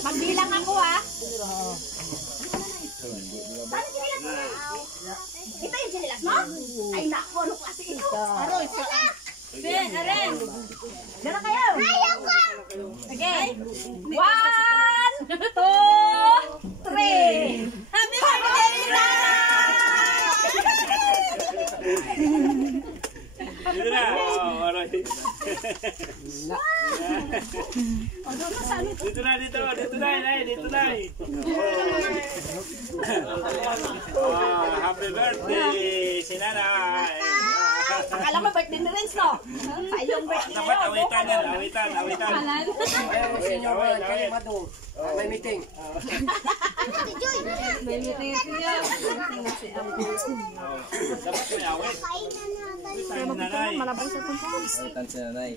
Magbilang ako ha. Ito yung sinilas mo? Ay nako, ano klase ito? Aroy, Ben, aren. Gano'n kayo? Ayaw ko! Sige. 1, 2, 3. Happy birthday, Nana! Dito na. Aroy. Dito na. Happy birthday, si Nanay. Akala mo birthday ni Renz, no? Ayong birthday Dapat na yun. awitan. May meeting. May meeting siya. Dapat may awit. Kaya magpapalala, malabang sa punta. Awitan si Nanay.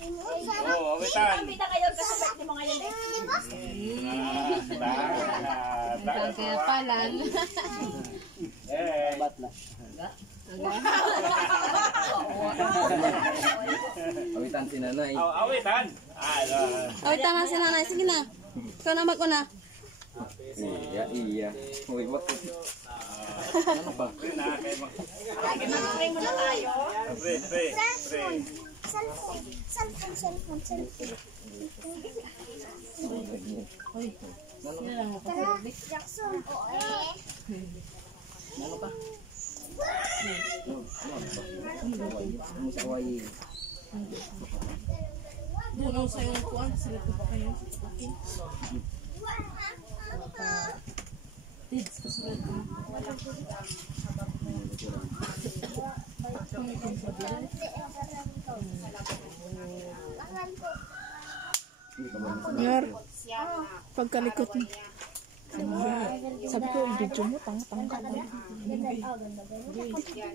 Oo, awitan. Pita kayo kasi birthday mo ngayon eh. Kaya palan. Awitan si Nanay. Awitan. Awitan na si Nanay. Sige na. Ikaw na mag-una. Iya. Uy, bakit? Ano ba? Mag-pray muna tayo. Pray. Cellphone. Jackson. Ano ka? Ano sa Hawaii? Doon sa yung kuwan. Sila ko ba kayo? Okay. Tids, kasunod ko. Yar, pagkalikot mo. Sabi ko, video mo, tanga-tanga ka na.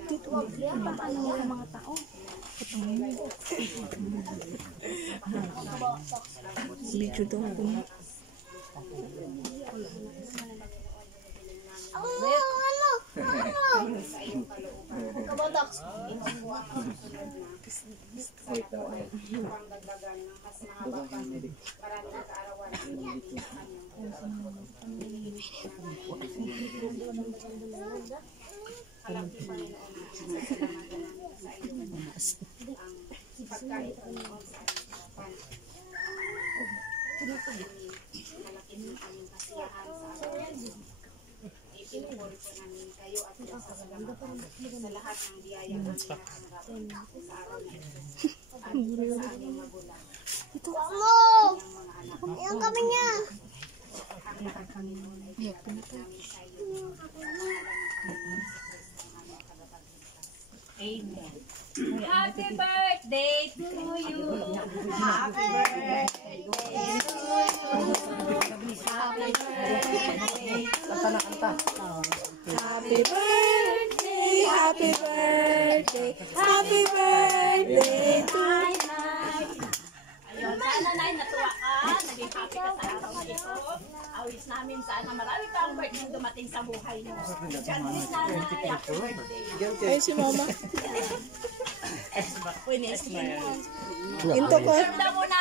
Dito, paano mo yung mga tao? Video daw ako mo. Kabotox. Pinupuri po namin kayo at sa lahat ng biyaya na sa araw na ito. At sa aming magulang. Ito mo! Ayan kami niya! Ang lahat kami muna ay namin sa iyo. Amen. Happy birthday to you. Happy birthday to you. Happy birthday. Kanta. Happy birthday, happy birthday, happy birthday to you. Ayun, sana Nay, natuwa ka. Naging happy ka sa araw na ito. Awis namin sana marami pang birthday dumating sa buhay mo. God bless Nanay. Happy birthday. Ay, si Mama. Uy, nice to meet you. Into ko. Serve daw muna